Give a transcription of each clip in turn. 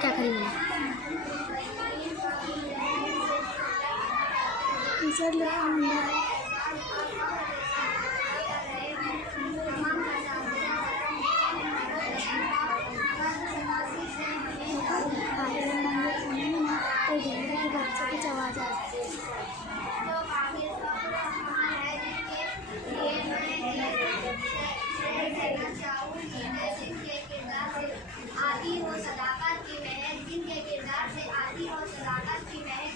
क्या खरीदना बच्चे की आवाज़ आती है। आती हो सदाकत की महक, जिनके किरदार से आती हो सदाकत की महक,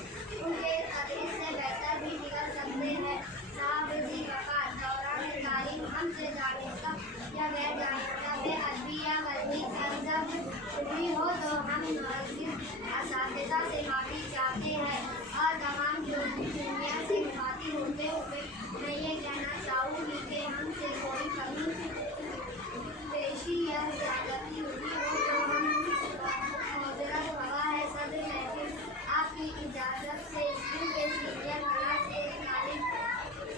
उनके हदीस से बेहतर भी निकल सकते हैं। साहब-ए-ज़ी वक़ार दौरान तालीम हमसे जानिता या गैर जानिता बेअदबी या गलती जब भी हो तो हम असातिज़ा से माफ़ी चाहते हैं और तमाम दुनिया से मुखातिब होते हुए मैं ये कहना चाहूँगी कि हमसे कोई कमी पेशी या ज़्यादती हुई हो तो हम मोहतरम हवा है सदर महफिल आपकी इजाज़त से स्कूल के सीनियर क्लास के तालिब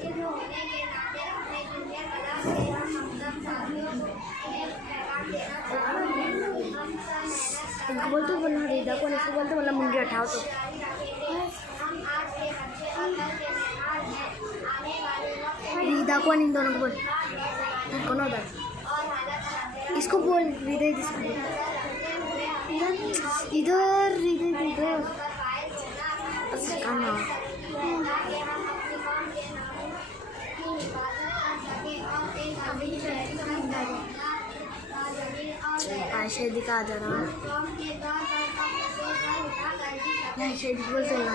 इल्म होने के नाते अपने जूनियर क्लास से हम हमदम साथियों को एक पैगाम देना चाहूँगी। हम सब मेहनत बोलते बोलना रीदा को नहीं बोलते बोला मुंडी उठाओ तो हम आज के बच्चे और कल के मेहमान हैं। आने वाले वक्त रीदा को इन दोनों को बोल कौन उधर इसको बोल रीदा जिसको इधर रीदा इधर कहाँ आयशा दिखा जरा नहीं शेड बोलते ना